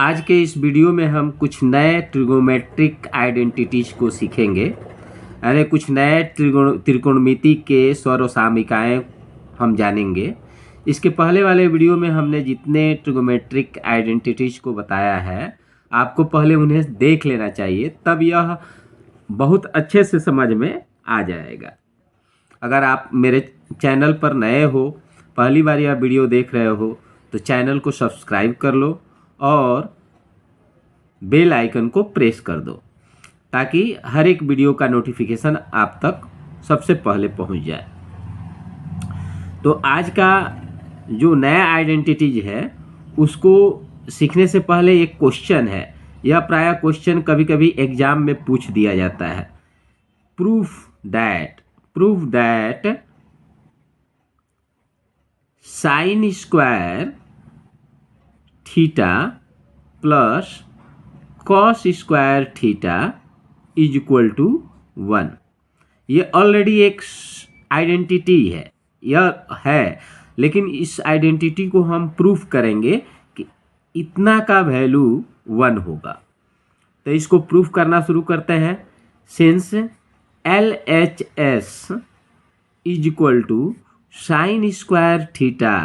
आज के इस वीडियो में हम कुछ नए ट्रिगोमेट्रिक आइडेंटिटीज को सीखेंगे। यानी कुछ नए त्रिकोणमिति के स्वरोसामिकाएँ हम जानेंगे। इसके पहले वाले वीडियो में हमने जितने ट्रिगोमेट्रिक आइडेंटिटीज को बताया है, आपको पहले उन्हें देख लेना चाहिए, तब यह बहुत अच्छे से समझ में आ जाएगा। अगर आप मेरे चैनल पर नए हो, पहली बार यह वीडियो देख रहे हो, तो चैनल को सब्सक्राइब कर लो और बेल आइकन को प्रेस कर दो, ताकि हर एक वीडियो का नोटिफिकेशन आप तक सबसे पहले पहुंच जाए। तो आज का जो नया आइडेंटिटीज है, उसको सीखने से पहले एक क्वेश्चन है। यह प्रायः क्वेश्चन कभी कभी एग्जाम में पूछ दिया जाता है। Proof that sine square theta plus cos square theta is equal to 1। ये ऑलरेडी एक आइडेंटिटी है, यह है, लेकिन इस आइडेंटिटी को हम प्रूफ करेंगे कि इतना का वैल्यू 1 होगा। तो इसको प्रूफ करना शुरू करते हैं। Since LHS is equal to sine square theta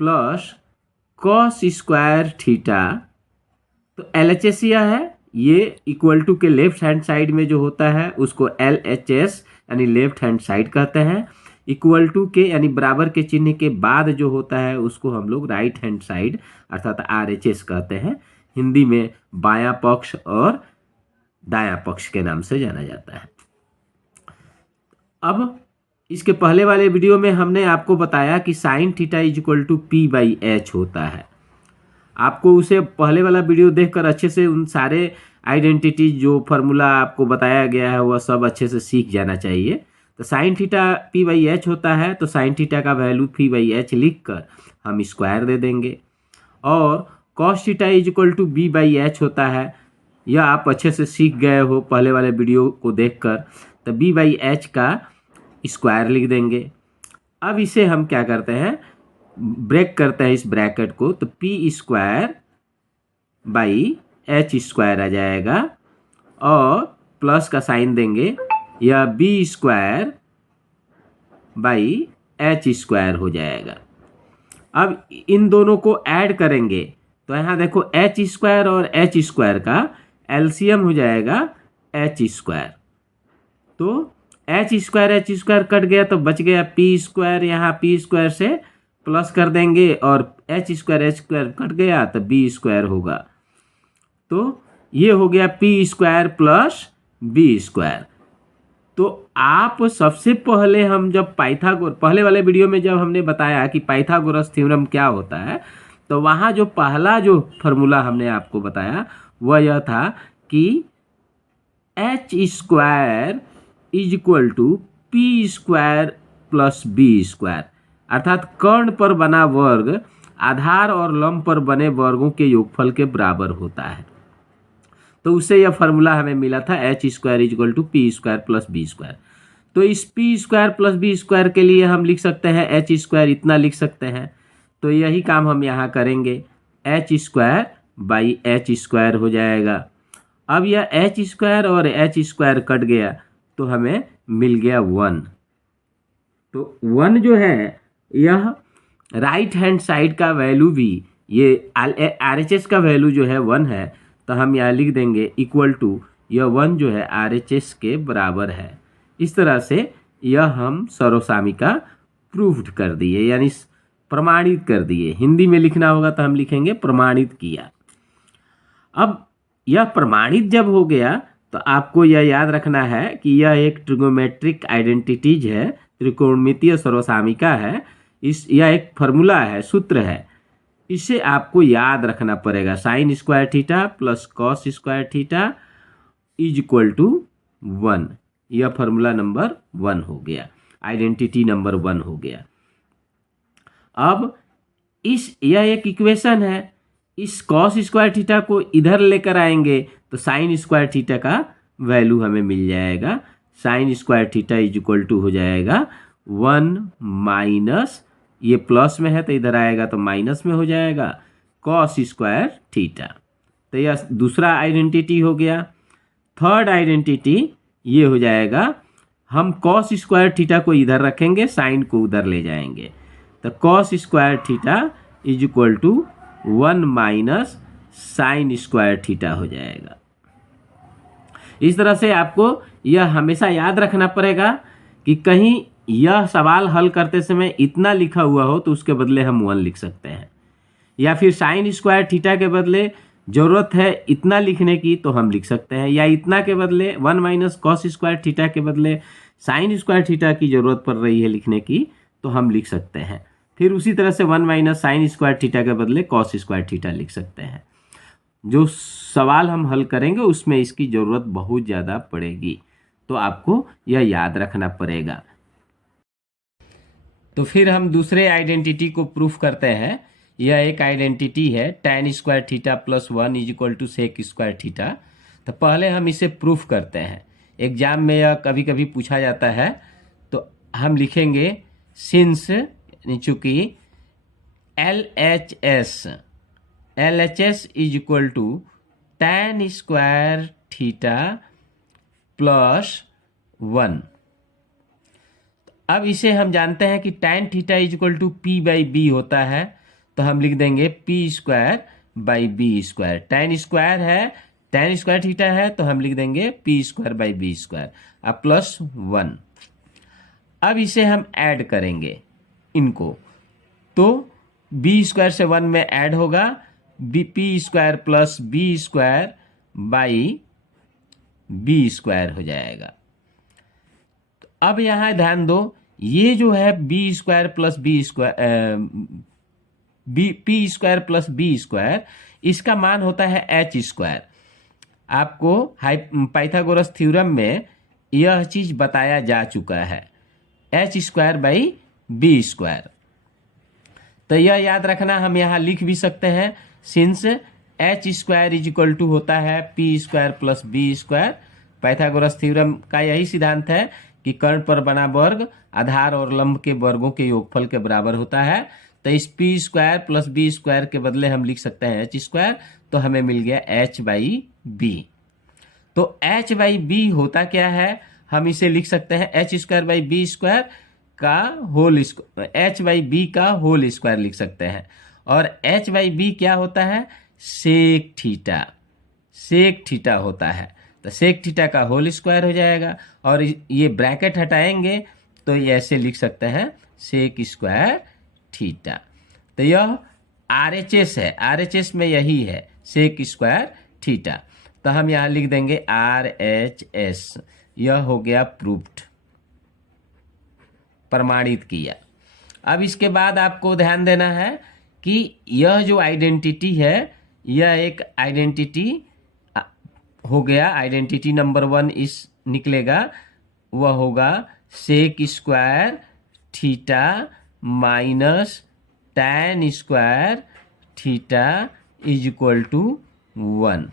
plus cos square theta, तो LHS यह है, ये इक्वल टू के लेफ्ट हैंड साइड में जो होता है उसको LHS यानी लेफ्ट हैंड साइड कहते हैं। इक्वल टू के यानी बराबर के चिन्ह के बाद जो होता है उसको हम लोग राइट हैंड साइड अर्थात RHS कहते हैं। हिंदी में बायां पक्ष और दायां पक्ष के नाम से जाना जाता है। अब इसके पहले वाले वीडियो में हमने आपको बताया कि sine theta is equal to P/H होता है। आपको उसे पहले वाला वीडियो देखकर अच्छे से उन सारे आइडेंटिटीज जो फार्मूला आपको बताया गया है वह सब अच्छे से सीख जाना चाहिए। तो साइन थीटा P/H होता है, तो साइन थीटा का वैल्यू P/H लिख कर हम स्क्वायर दे देंगे। और cos theta is equal to B/H होता है, यह आप अच्छे से सीख गए हो पहले वाले वीडियो को देखकर। तो B/H का स्क्वायर लिख देंगे। अब इसे हम क्या करते हैं, ब्रेक करते हैं इस ब्रैकेट को, तो P square by H square आ जाएगा और प्लस का साइन देंगे, यह B square by H square हो जाएगा। अब इन दोनों को ऐड करेंगे तो यहाँ देखो H स्क्वायर और H स्क्वायर का एलसीएम हो जाएगा H स्क्वायर। तो H स्क्वायर कट गया तो बच गया P स्क्वायर। यहाँ P स्क्वायर से प्लस कर देंगे और H स्क्वायर कट गया तो B स्क्वायर होगा। तो ये हो गया P square plus B square. तो आप सबसे पहले हम जब पहले वाले वीडियो में जब हमने बताया कि पाइथागोरस थ्योरम क्या होता है, तो वहाँ जो पहला जो फार्मूला हमने आपको बताया वह यह था कि H square is equal to P square plus B square, अर्थात कर्ण पर बना वर्ग आधार और लंब पर बने वर्गों के योगफल के बराबर होता है। तो उससे यह फार्मूला हमें मिला था H square is equal to P square plus B square. तो इस P square plus B square के लिए हम लिख सकते हैं H स्क्वायर इतना लिख सकते हैं। तो यही काम हम यहाँ करेंगे, H square by H square हो जाएगा। अब यह H स्क्वायर और H स्क्वायर कट गया तो हमें मिल गया 1। तो 1 जो है यह राइट हैंड साइड का वैल्यू भी, ये RHS का वैल्यू जो है 1 है, तो हम यहाँ लिख देंगे इक्वल टू यह 1 जो है RHS के बराबर है। इस तरह से यह हम सर्वसामिका प्रूव्ड कर दिए, यानी प्रमाणित कर दिए। हिंदी में लिखना होगा तो हम लिखेंगे प्रमाणित किया। अब यह प्रमाणित जब हो गया तो आपको यह याद रखना है कि यह एक ट्रिगोमेट्रिक आइडेंटिटीज है, त्रिकोणमितीय सर्वसामिका है। यह एक फार्मूला है, सूत्र है, इसे आपको याद रखना पड़ेगा। Sine square theta plus cos square theta is equal to 1, यह फार्मूला नंबर 1 हो गया, आइडेंटिटी नंबर 1 हो गया। अब यह एक इक्वेशन है, इस कॉस स्क्वायर थीटा को इधर लेकर आएंगे तो साइन स्क्वायर थीटा का वैल्यू हमें मिल जाएगा। Sine square theta is equal to हो जाएगा 1 माइनस, ये प्लस में है तो इधर आएगा तो माइनस में हो जाएगा, कॉस स्क्वायर थीटा। तो यह दूसरा आइडेंटिटी हो गया। थर्ड आइडेंटिटी ये हो जाएगा, हम कॉस स्क्वायर थीटा को इधर रखेंगे, साइन को उधर ले जाएंगे, तो cos square theta is equal to 1 minus sine square theta हो जाएगा। इस तरह से आपको यह हमेशा याद रखना पड़ेगा कि कहीं यह सवाल हल करते समय इतना लिखा हुआ हो तो उसके बदले हम 1 लिख सकते हैं, या फिर साइन स्क्वायर थीटा के बदले ज़रूरत है इतना लिखने की तो हम लिख सकते हैं, या इतना के बदले 1 माइनस कॉस स्क्वायर थीटा के बदले साइन स्क्वायर थीटा की ज़रूरत पड़ रही है लिखने की तो हम लिख सकते हैं। फिर उसी तरह से 1 माइनस साइन स्क्वायर थीटा के बदले कॉस स्क्वायर थीटा लिख सकते हैं। जो सवाल हम हल करेंगे उसमें इसकी ज़रूरत बहुत ज़्यादा पड़ेगी, तो आपको यह याद रखना पड़ेगा। तो फिर हम दूसरे आइडेंटिटी को प्रूफ करते हैं। यह एक आइडेंटिटी है tan square theta plus 1 is equal to sec square theta. तो पहले हम इसे प्रूफ करते हैं। एग्जाम में यह कभी कभी पूछा जाता है, तो हम लिखेंगे सिंस, चूंकि LHS is equal to tan square theta plus 1। अब इसे हम जानते हैं कि tan theta is equal to P by B होता है, तो हम लिख देंगे P square by B square. tan square है, tan स्क्वायर थीटा है, तो हम लिख देंगे P square by B square, अब प्लस 1। अब इसे हम ऐड करेंगे इनको, तो बी स्क्वायर से 1 में ऐड होगा, P square plus B square by B square हो जाएगा। तो अब यहां ध्यान दो, ये जो है B square plus B square, P square plus B square, इसका मान होता है एच स्क्वायर। आपको पाइथागोरस थ्योरम में यह चीज बताया जा चुका है, H square by B square. तो यह याद रखना, हम यहाँ लिख भी सकते हैं, since H square is equal to होता है P square plus B square. Pythagoras theorem का यही सिद्धांत है कि कर्ण पर बना वर्ग आधार और लंब के वर्गों के योगफल के बराबर होता है। तो इस P square plus B square के बदले हम लिख सकते हैं एच स्क्वायर, तो हमें मिल गया एच बाई बी। तो एच बाई बी होता क्या है, हम इसे लिख सकते हैं h square by B square का whole square, h by b का होल स्क्वायर लिख सकते हैं। और एच बाई बी क्या होता है, सेक थीटा, सेक थीटा होता है, तो सेक थीटा का होल स्क्वायर हो जाएगा। और ये ब्रैकेट हटाएंगे तो ये ऐसे लिख सकते हैं सेक स्क्वायर थीटा। तो यह RHS है, RHS में यही है सेक स्क्वायर थीटा, तो हम यहाँ लिख देंगे RHS। यह हो गया प्रूफ्ड, प्रमाणित किया। अब इसके बाद आपको ध्यान देना है कि यह जो आइडेंटिटी है, यह एक आइडेंटिटी हो गया, आइडेंटिटी नंबर 1 इस निकलेगा, वह होगा sec square theta minus tan square theta is equal to 1।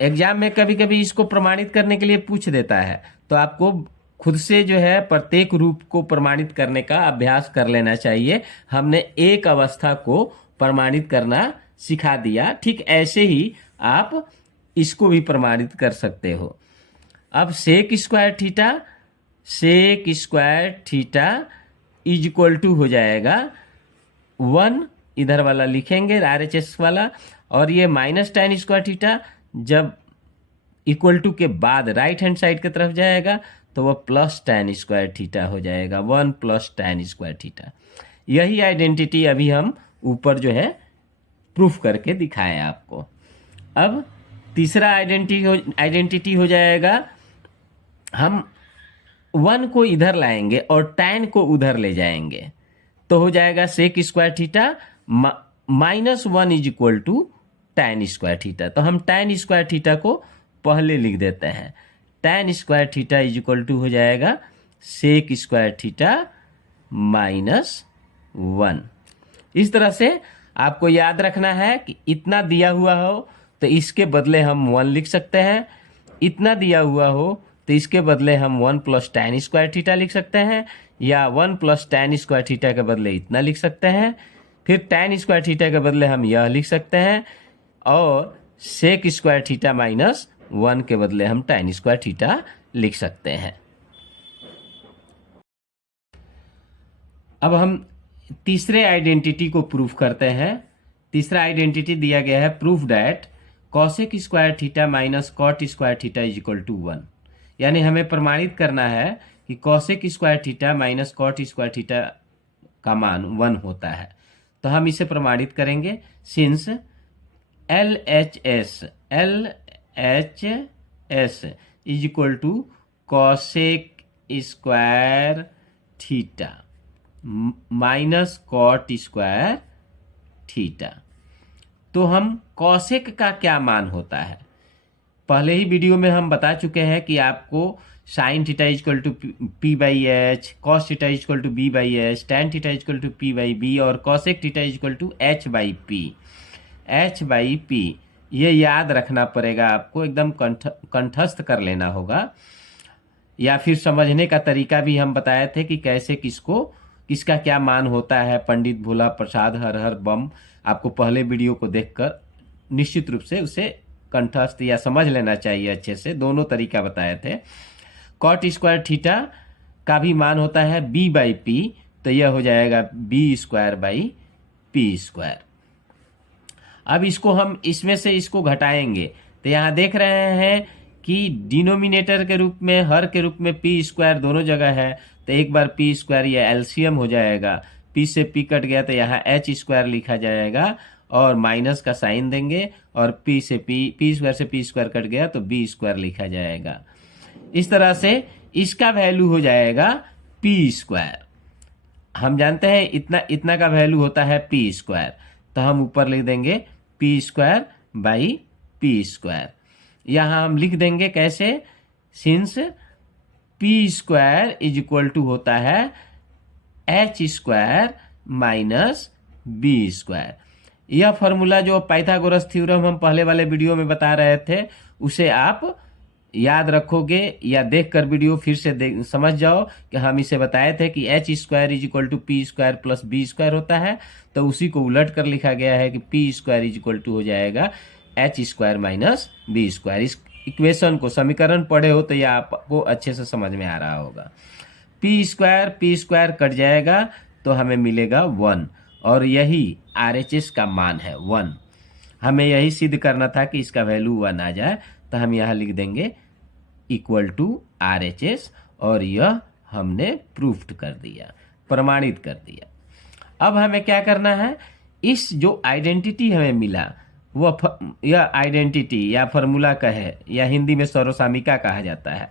Exam में कभी कभी इसको प्रमाणित करने के लिए पूछ देता है, तो आपको खुद से जो है प्रत्येक रूप को प्रमाणित करने का अभ्यास कर लेना चाहिए। हमने एक अवस्था को प्रमाणित करना सिखा दिया, ठीक ऐसे ही आप इसको भी प्रमाणित कर सकते हो। अब sec square theta is equal to हो जाएगा 1, इधर वाला लिखेंगे RHS वाला, और ये माइनस tan स्क्वायर थीटा जब इक्वल टू के बाद राइट हैंड साइड की तरफ जाएगा तो वह प्लस tan स्क्वायर थीटा हो जाएगा, 1 प्लस tan स्क्वायर थीटा। यही आइडेंटिटी अभी हम ऊपर जो है प्रूफ करके दिखाएं आपको। अब तीसरा आइडेंटिटी हो जाएगा, हम 1 को इधर लाएंगे और tan को उधर ले जाएंगे, तो हो जाएगा sec square theta minus 1 is equal to tan square theta. तो हम tan स्क्वायर थीटा को पहले लिख देते हैं, tan square theta is equal to हो जाएगा सेक स्क्वायर थीटा माइनस 1। इस तरह से आपको याद रखना है कि इतना दिया हुआ हो तो इसके बदले हम 1 लिख सकते हैं, इतना दिया हुआ हो तो इसके बदले हम 1 प्लस tan स्क्वायर थीटा लिख सकते हैं, या 1 प्लस tan स्क्वायर थीटा के बदले इतना लिख सकते हैं, फिर tan स्क्वायर थीटा के बदले हम यह लिख सकते हैं, और sec स्क्वायर थीटा माइनस 1 के बदले हम tan स्क्वायर थीटा लिख सकते हैं। अब हम तीसरे आइडेंटिटी को प्रूफ करते हैं। तीसरा आइडेंटिटी दिया गया है, proof that cosec square theta minus cot square theta is equal to 1। यानी हमें प्रमाणित करना है कि cosec square theta minus cot square theta का मान 1 होता है। तो हम इसे प्रमाणित करेंगे, since L H S is equal to cosec square theta minus cot square theta. तो हम कॉसेक का क्या मान होता है, पहले ही वीडियो में हम बता चुके हैं कि आपको sine theta equal to P by h, cos theta equal to b by h, tan theta equal to P by b और cosec theta equal to h by p. ये याद रखना पड़ेगा आपको, एकदम कंठस्थ कर लेना होगा। या फिर समझने का तरीका भी हम बताए थे कि कैसे किसका क्या मान होता है। पंडित भोला प्रसाद हर हर बम, आपको पहले वीडियो को देखकर निश्चित रूप से उसे कंठस्थ या समझ लेना चाहिए अच्छे से। दोनों तरीका बताए थे। कॉट स्क्वायर थीटा का भी मान होता है बी बाई पी, तो यह हो जाएगा B square by P square. अब इसको हम इसमें से इसको घटाएंगे, तो यहाँ देख रहे हैं कि डिनोमिनेटर के रूप में, हर के रूप में पी स्क्वायर दोनों जगह है, तो एक बार पी स्क्वायर ये एलसीएम हो जाएगा। पी से पी कट गया तो यहाँ एच स्क्वायर लिखा जाएगा और माइनस का साइन देंगे, और पी स्क्वायर से पी स्क्वायर कट गया तो बी स्क्वायर लिखा जाएगा। इस तरह से इसका वैल्यू हो जाएगा पी स्क्वायर। हम जानते हैं इतना का वैल्यू होता है पी स्क्वायर, तो हम ऊपर लिख देंगे P square by P square. यहाँ हम लिख देंगे कैसे, since P square is equal to होता है H square minus B square. यह फॉर्मूला जो पाइथागोरस थ्योरम हम पहले वाले वीडियो में बता रहे थे, उसे आप याद रखोगे या देखकर वीडियो फिर से समझ जाओ कि हम इसे बताए थे कि H square is equal to P square plus B square होता है। तो उसी को उलट कर लिखा गया है कि P square is equal to हो जाएगा H square minus B square. इस इक्वेशन को, समीकरण पढ़े हो तो यह आपको अच्छे से समझ में आ रहा होगा। पी स्क्वायर कट जाएगा तो हमें मिलेगा 1, और यही RHS का मान है 1। हमें यही सिद्ध करना था कि इसका वैल्यू 1 आ जाए, तो हम यहाँ लिख देंगे इक्वल टू RHS, और यह हमने प्रूफ्ड कर दिया, प्रमाणित कर दिया। अब हमें क्या करना है, इस जो आइडेंटिटी हमें मिला वह यह आइडेंटिटी या फॉर्मूला कहे या हिंदी में सर्वसामिका कहा जाता है,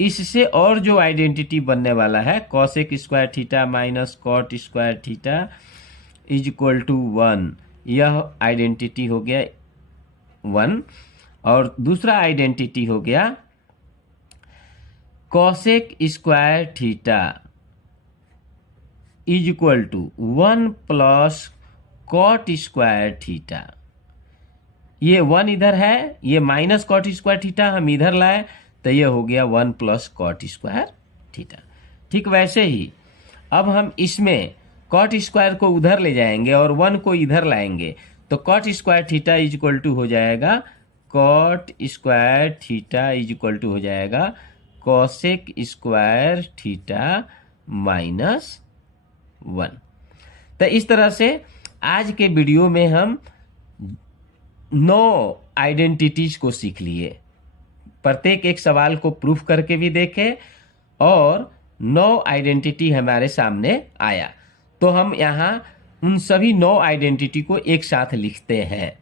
इससे और जो आइडेंटिटी बनने वाला है cosec square theta minus cot square theta is equal to 1, यह आइडेंटिटी हो गया 1। और दूसरा आइडेंटिटी हो गया cosec square theta is equal to 1 plus cot square theta. ये 1 इधर है, ये माइनस कॉट स्क्वायर थीटा हम इधर लाए, तो ये हो गया 1 प्लस कॉट स्क्वायर थीटा। ठीक वैसे ही अब हम इसमें कॉट स्क्वायर को उधर ले जाएंगे और 1 को इधर लाएंगे, तो cot square theta is equal to हो जाएगा cot square theta is equal to हो जाएगा कॉसेक स्क्वायर थीटा माइनस 1। तो इस तरह से आज के वीडियो में हम 9 आइडेंटिटीज को सीख लिए। प्रत्येक एक सवाल को प्रूफ करके भी देखे और 9 आइडेंटिटी हमारे सामने आया। तो हम यहाँ उन सभी 9 आइडेंटिटी को एक साथ लिखते हैं।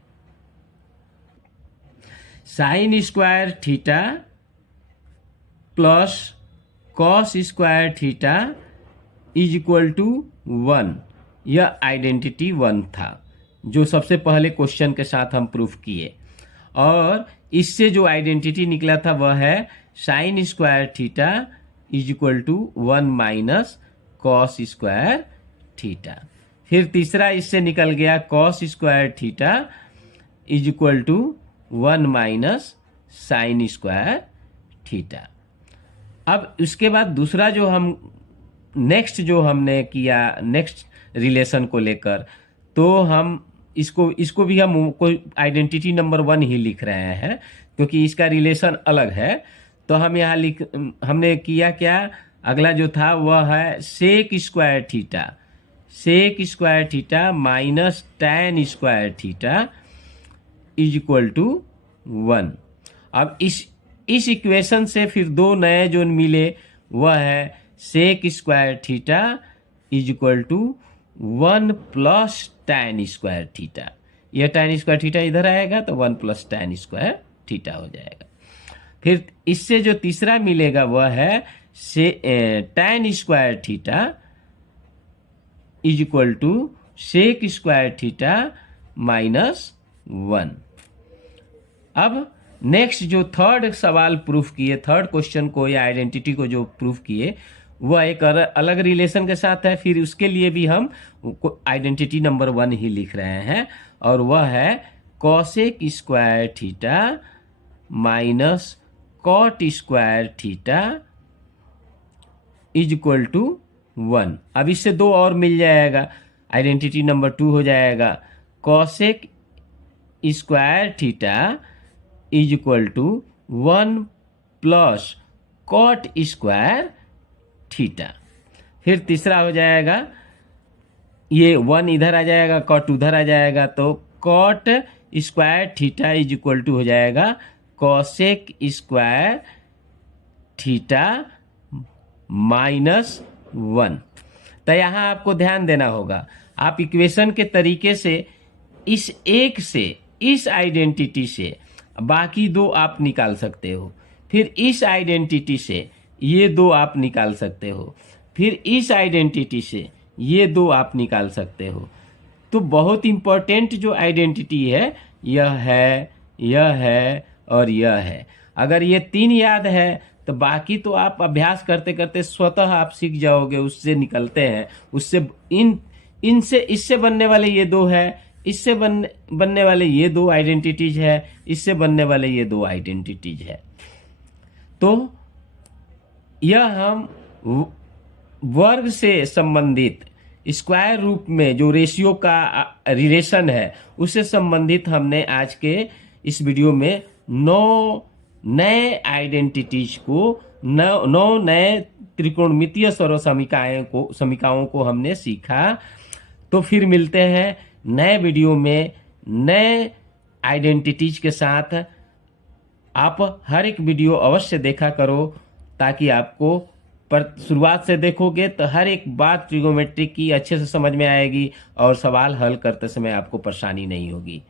Sine square theta plus cos square theta is equal to 1, यह आइडेंटिटी 1 था जो सबसे पहले क्वेश्चन के साथ हम प्रूफ किए। और इससे जो आइडेंटिटी निकला था वह है sine square theta is equal to 1 minus cos square theta. फिर तीसरा इससे निकल गया cos square theta is equal to 1 minus sine square theta. अब उसके बाद दूसरा जो हम नेक्स्ट जो हमने किया नेक्स्ट रिलेशन को लेकर, तो हम इसको भी हम कोई आइडेंटिटी नंबर 1 ही लिख रहे हैं, क्योंकि इसका रिलेशन अलग है। तो हम यहाँ हमने किया क्या, अगला जो था वह है sec square theta minus tan square theta is equal to 1। अब इस इक्वेशन से फिर दो नए जो मिले वह है sec square theta is equal to 1 plus tan square theta. यह टैन स्क्वायर थीटा इधर आएगा तो 1 प्लस टैन स्क्वायर थीटा हो जाएगा। फिर इससे जो तीसरा मिलेगा वह है tan square theta is equal to sec square theta minus 1। अब नेक्स्ट जो थर्ड सवाल प्रूफ किए, थर्ड क्वेश्चन को या आइडेंटिटी को जो प्रूफ किए वह एक अलग रिलेशन के साथ है। फिर उसके लिए भी हम आइडेंटिटी नंबर 1 ही लिख रहे हैं, और वह है cosec square theta minus cot square theta is equal to 1। अब इससे दो और मिल जाएगा, आइडेंटिटी नंबर 2 हो जाएगा cosec square theta is equal to 1 plus cot square theta. फिर तीसरा हो जाएगा, ये 1 इधर आ जाएगा, कॉट उधर आ जाएगा, तो cot square theta is equal to हो जाएगा कॉसेक स्क्वायर थीटा माइनस 1। तो यहाँ आपको ध्यान देना होगा, आप इक्वेशन के तरीके से इस एक से, इस आइडेंटिटी से बाकी दो आप निकाल सकते हो, फिर इस आइडेंटिटी से ये दो आप निकाल सकते हो, फिर इस आइडेंटिटी से ये दो आप निकाल सकते हो। तो बहुत इंपॉर्टेंट जो आइडेंटिटी है यह है, यह है और यह है। अगर ये 3 याद है तो बाकी तो आप अभ्यास करते करते स्वतः आप सीख जाओगे, उससे निकलते हैं, उससे इनसे इससे बनने वाले ये दो है, इससे बनने वाले ये दो आइडेंटिटीज है, इससे बनने वाले ये दो आइडेंटिटीज है। तो यह हम वर्ग से संबंधित स्क्वायर रूप में जो रेशियो का रिलेशन है उससे संबंधित हमने आज के इस वीडियो में 9 नए आइडेंटिटीज को, 9 नए त्रिकोणमितीय समीकाओं को हमने सीखा। तो फिर मिलते हैं नए वीडियो में नए आइडेंटिटीज के साथ। आप हर एक वीडियो अवश्य देखा करो, ताकि आपको शुरुआत से देखोगे तो हर एक बात ट्रिगोमेट्री की अच्छे से समझ में आएगी और सवाल हल करते समय आपको परेशानी नहीं होगी।